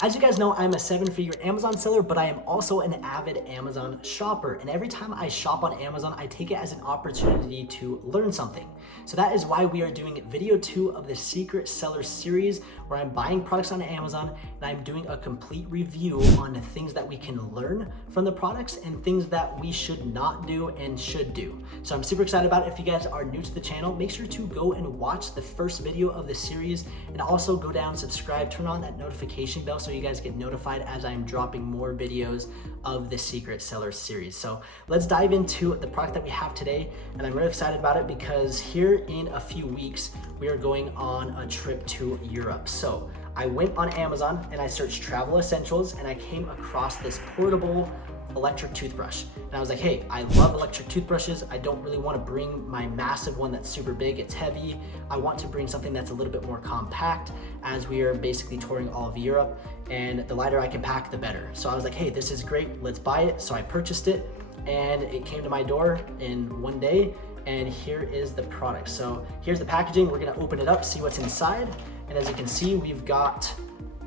As you guys know, I'm a seven-figure Amazon seller, but I am also an avid Amazon shopper. And every time I shop on Amazon, I take it as an opportunity to learn something. So that is why we are doing video 2 of the Secret Seller series, where I'm buying products on Amazon and I'm doing a complete review on the things that we can learn from the products and things that we should not do and should do. So I'm super excited about it. If you guys are new to the channel, make sure to go and watch the first video of the series, and also go down, subscribe, turn on that notification bell so you guys get notified as I'm dropping more videos of the Secret Seller series. So let's dive into the product that we have today, and I'm really excited about it because here in a few weeks we are going on a trip to Europe. So I went on Amazon and I searched travel essentials, and I came across this portable electric toothbrush. And I was like, hey, I love electric toothbrushes. I don't really want to bring my massive one that's super big, it's heavy. I want to bring something that's a little bit more compact, as we are basically touring all of Europe, and the lighter I can pack, the better. So I was like, hey, this is great, let's buy it. So I purchased it, and it came to my door in one day, and here is the product. So here's the packaging. We're gonna open it up, see what's inside. And as you can see, we've got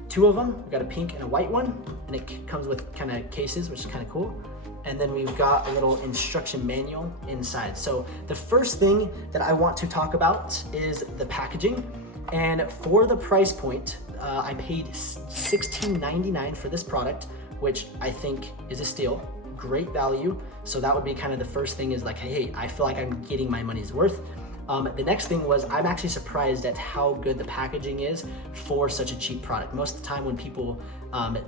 two of them. We've got a pink and a white one, and it comes with kind of cases, which is kind of cool. And then we've got a little instruction manual inside. So the first thing that I want to talk about is the packaging. And for the price point, I paid $16.99 for this product, which I think is a steal, great value. So that would be kind of the first thing, is like, hey, I feel like I'm getting my money's worth. The next thing was, I'm actually surprised at how good the packaging is for such a cheap product. Most of the time when people,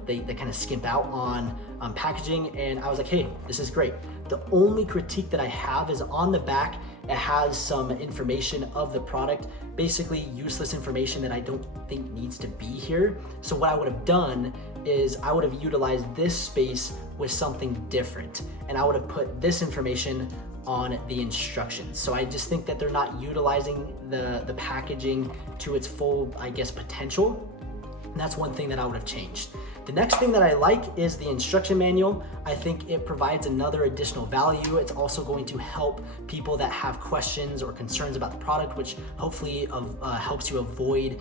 they kind of skimp out on packaging, and I was like, hey, this is great. The only critique that I have is on the back, it has some information of the product, basically useless information that I don't think needs to be here. So what I would have done is I would have utilized this space with something different, and I would have put this information on the instructions. So I just think that they're not utilizing the packaging to its full, I guess, potential. And that's one thing that I would have changed. The next thing that I like is the instruction manual. I think it provides another additional value. It's also going to help people that have questions or concerns about the product, which hopefully helps you avoid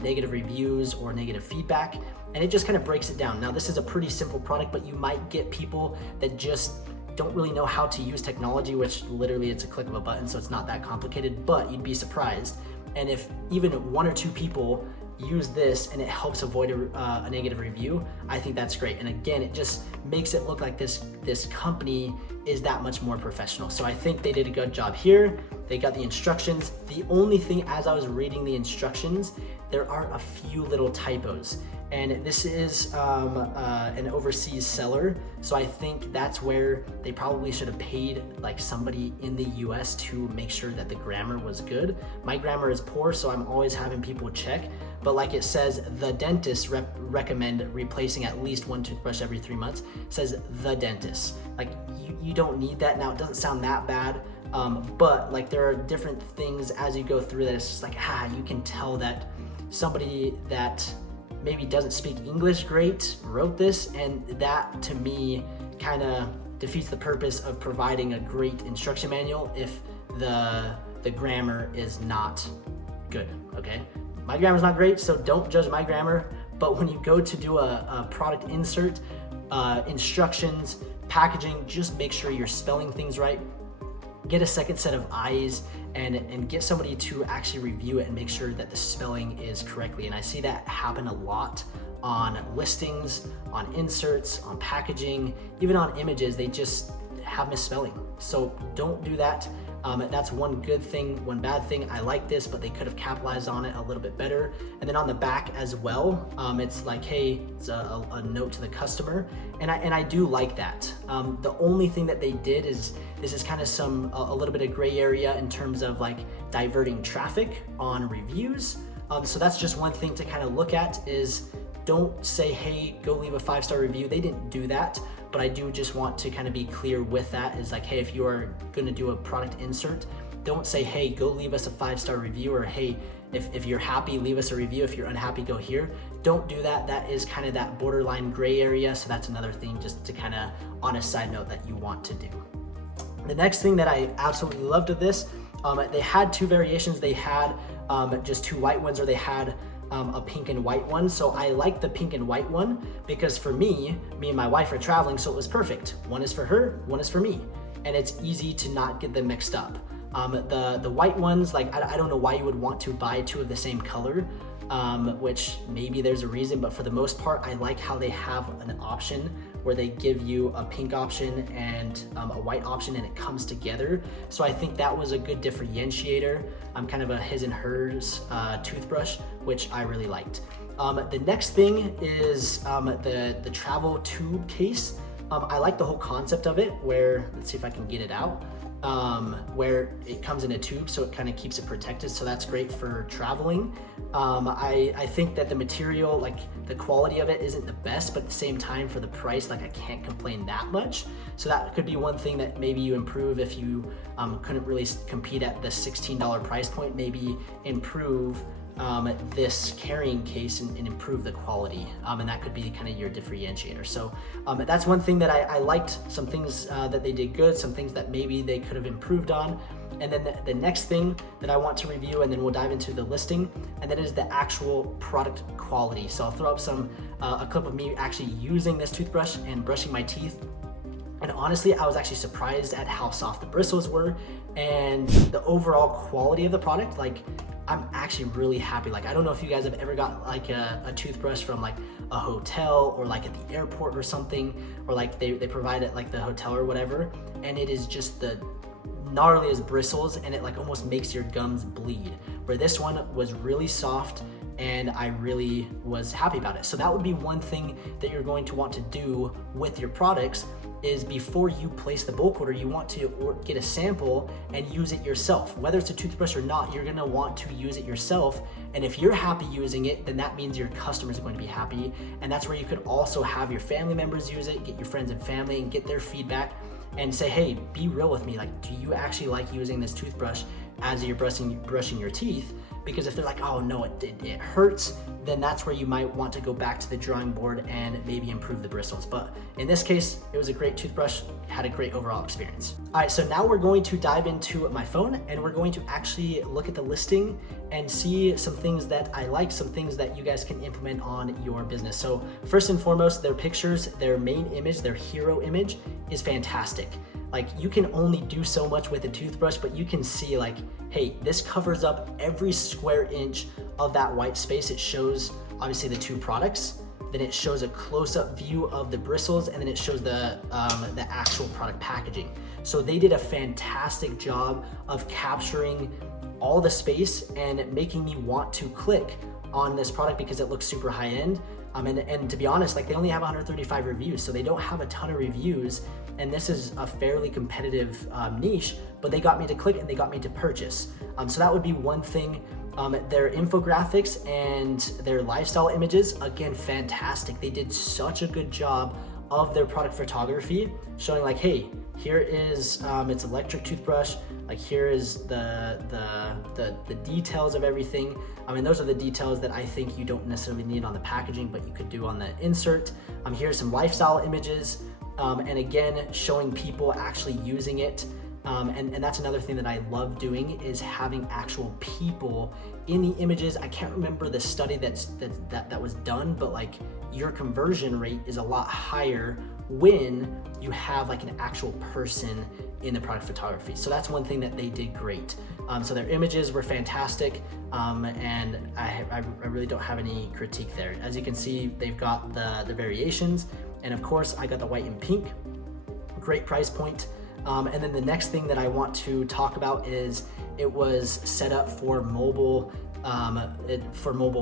negative reviews or negative feedback. And it just kind of breaks it down. Now, this is a pretty simple product, but you might get people that just don't really know how to use technology, which literally it's a click of a button, so it's not that complicated, but you'd be surprised. And if even one or two people use this and it helps avoid a negative review, I think that's great. And again, it just makes it look like this company is that much more professional. So I think they did a good job here. They got the instructions. The only thing, as I was reading the instructions, there are a few little typos. And this is an overseas seller, so I think that's where they probably should have paid like somebody in the US to make sure that the grammar was good. My grammar is poor, so I'm always having people check. But like it says, the dentist recommend replacing at least one toothbrush every 3 months. It says the dentist. Like you don't need that. Now, it doesn't sound that bad, but like there are different things as you go through that it's just like, you can tell that somebody that maybe doesn't speak English great wrote this, and that to me kind of defeats the purpose of providing a great instruction manual if the grammar is not good, okay? My grammar's not great, so don't judge my grammar, but when you go to do a product insert, instructions, packaging, just make sure you're spelling things right. Get a second set of eyes and get somebody to actually review it and make sure that the spelling is correctly. And I see that happen a lot on listings, on inserts, on packaging, even on images. They just have misspelling. So don't do that. That's one good thing. One bad thing, I like this, but they could have capitalized on it a little bit better. And then on the back as well, it's like, hey, it's a note to the customer. And I do like that. The only thing that they did is, this is kind of a little bit of gray area in terms of like diverting traffic on reviews. So that's just one thing to kind of look at, is don't say, hey, go leave a 5-star review. They didn't do that, but I do just want to kind of be clear with that, is like, hey, if you are gonna do a product insert, don't say, hey, go leave us a 5-star review, or hey, if you're happy, leave us a review. If you're unhappy, go here. Don't do that. That is kind of that borderline gray area. So that's another thing just to kind of, on a side note, that you want to do. The next thing that I absolutely loved of this, they had two variations. They had just two white ones, or they had a pink and white one. So I like the pink and white one because for me and my wife are traveling, so it was perfect. One is for her, one is for me. And it's easy to not get them mixed up. The white ones, like I don't know why you would want to buy two of the same color, which maybe there's a reason, but for the most part, I like how they have an option where they give you a pink option and a white option and it comes together. So I think that was a good differentiator. Kind of a his and hers toothbrush, which I really liked. The next thing is the travel tube case. I like the whole concept of it where, let's see if I can get it out, where it comes in a tube, so it kind of keeps it protected. So that's great for traveling. I think that the material, like the quality of it isn't the best, but at the same time for the price, like I can't complain that much. So that could be one thing that maybe you improve if you couldn't really compete at the $16 price point, maybe improve this carrying case and improve the quality, and that could be kind of your differentiator. So that's one thing that I liked, some things that they did good, some things that maybe they could have improved on. And then the next thing that I want to review, and then we'll dive into the listing, and that is the actual product quality. So I'll throw up a clip of me actually using this toothbrush and brushing my teeth. And honestly, I was actually surprised at how soft the bristles were and the overall quality of the product. Like, I'm actually really happy. Like, I don't know if you guys have ever got like a toothbrush from like a hotel or like at the airport or something, or like they provide it like the hotel or whatever, and it is just the gnarliest bristles and it like almost makes your gums bleed, where this one was really soft and I really was happy about it. So that would be one thing that you're going to want to do with your products, is before you place the bulk order, you want to get a sample and use it yourself. Whether it's a toothbrush or not, you're gonna want to use it yourself. And if you're happy using it, then that means your customers are going to be happy. And that's where you could also have your family members use it, get your friends and family and get their feedback and say, hey, be real with me. Like, do you actually like using this toothbrush as you're brushing your teeth? Because if they're like, oh no, it hurts, then that's where you might want to go back to the drawing board and maybe improve the bristles. But in this case, it was a great toothbrush, had a great overall experience. All right, so now we're going to dive into my phone and we're going to actually look at the listing and see some things that I like, some things that you guys can implement on your business. So first and foremost, their pictures, their main image, their hero image is fantastic. Like, you can only do so much with a toothbrush, but you can see like, hey, this covers up every square inch of that white space. It shows obviously the two products, then it shows a close-up view of the bristles, and then it shows the actual product packaging. So they did a fantastic job of capturing all the space and making me want to click on this product because it looks super high end. And to be honest, like, they only have 135 reviews, so they don't have a ton of reviews. And this is a fairly competitive niche, but they got me to click and they got me to purchase. So that would be one thing. Their infographics and their lifestyle images, again, fantastic. They did such a good job of their product photography, showing like, hey, here is its electric toothbrush. Like, here is the details of everything. I mean, those are the details that I think you don't necessarily need on the packaging, but you could do on the insert. Here's some lifestyle images. And again, showing people actually using it. And that's another thing that I love doing, is having actual people in the images. I can't remember the study that was done, but like, your conversion rate is a lot higher when you have like an actual person in the product photography. So that's one thing that they did great. So their images were fantastic, and I really don't have any critique there. As you can see, they've got the variations, and of course I got the white and pink, great price point. And then the next thing that I want to talk about is it was set up for mobile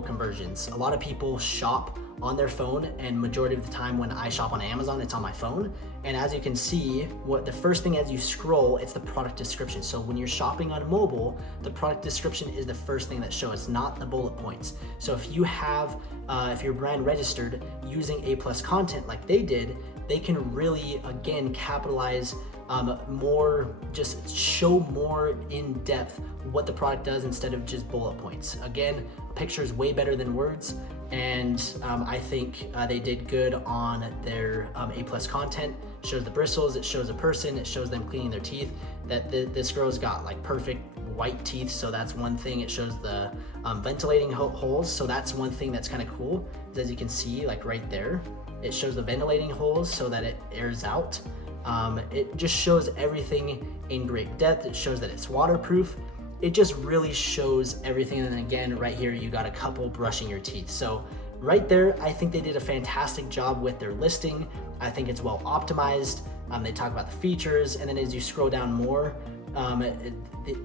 conversions. A lot of people shop on their phone, and majority of the time when I shop on Amazon, it's on my phone. And as you can see, what the first thing as you scroll, it's the product description. So when you're shopping on mobile, the product description is the first thing that shows, not the bullet points. So if you have, if you're brand registered using A+ content like they did, they can really, again, capitalize more, just show more in depth what the product does instead of just bullet points. Again, a picture is way better than words, and I think they did good on their A+ content. Shows the bristles, it shows a person, it shows them cleaning their teeth. That this girl's got like perfect white teeth, so that's one thing. It shows the ventilating holes, so that's one thing that's kind of cool. As you can see, like right there, it shows the ventilating holes so that it airs out. It just shows everything in great depth. It shows that it's waterproof. It just really shows everything. And then again, right here, you got a couple brushing your teeth. So right there, I think they did a fantastic job with their listing. I think it's well optimized. They talk about the features, and then as you scroll down more,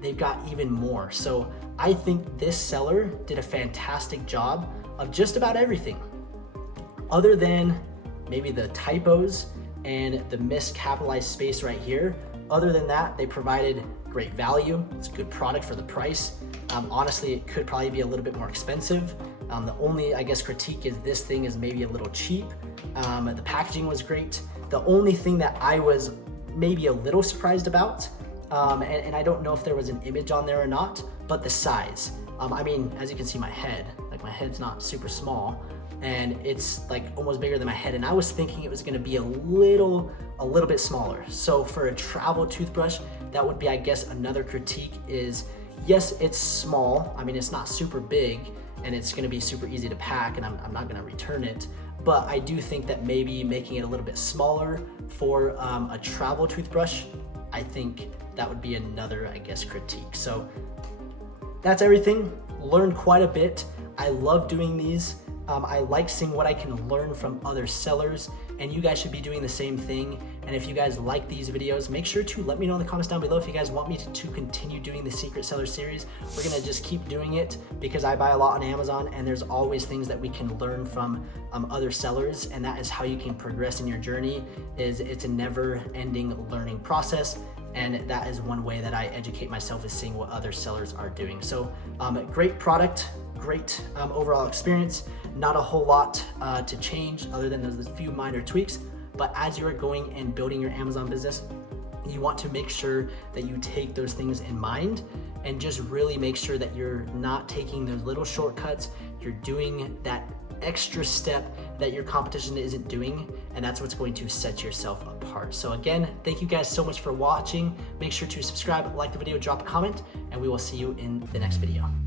they've got even more. So I think this seller did a fantastic job of just about everything, other than maybe the typos and the miscapitalized space right here. Other than that, they provided great value. It's a good product for the price. Honestly, it could probably be a little bit more expensive. The only, I guess, critique is this thing is maybe a little cheap. The packaging was great. The only thing that I was maybe a little surprised about, and I don't know if there was an image on there or not, but the size. I mean, as you can see, my head's not super small, and it's like almost bigger than my head. And I was thinking it was gonna be a little bit smaller. So for a travel toothbrush, that would be, I guess, another critique is, yes, it's small. I mean, it's not super big, and it's gonna be super easy to pack, and I'm not gonna return it. But I do think that maybe making it a little bit smaller for a travel toothbrush, I think that would be another, I guess, critique. So that's everything. Learned quite a bit. I love doing these. I like seeing what I can learn from other sellers, and you guys should be doing the same thing. And if you guys like these videos, make sure to let me know in the comments down below if you guys want me to continue doing the Secret Seller series. We're gonna just keep doing it because I buy a lot on Amazon, and there's always things that we can learn from other sellers, and that is how you can progress in your journey. It's a never-ending learning process. And that is one way that I educate myself, is seeing what other sellers are doing. So great product, great overall experience. Not a whole lot to change other than those few minor tweaks. But as you are going and building your Amazon business, you want to make sure that you take those things in mind and just really make sure that you're not taking those little shortcuts. You're doing that extra step that your competition isn't doing, and that's what's going to set yourself apart. So again, thank you guys so much for watching. Make sure to subscribe, like the video, drop a comment, and we will see you in the next video.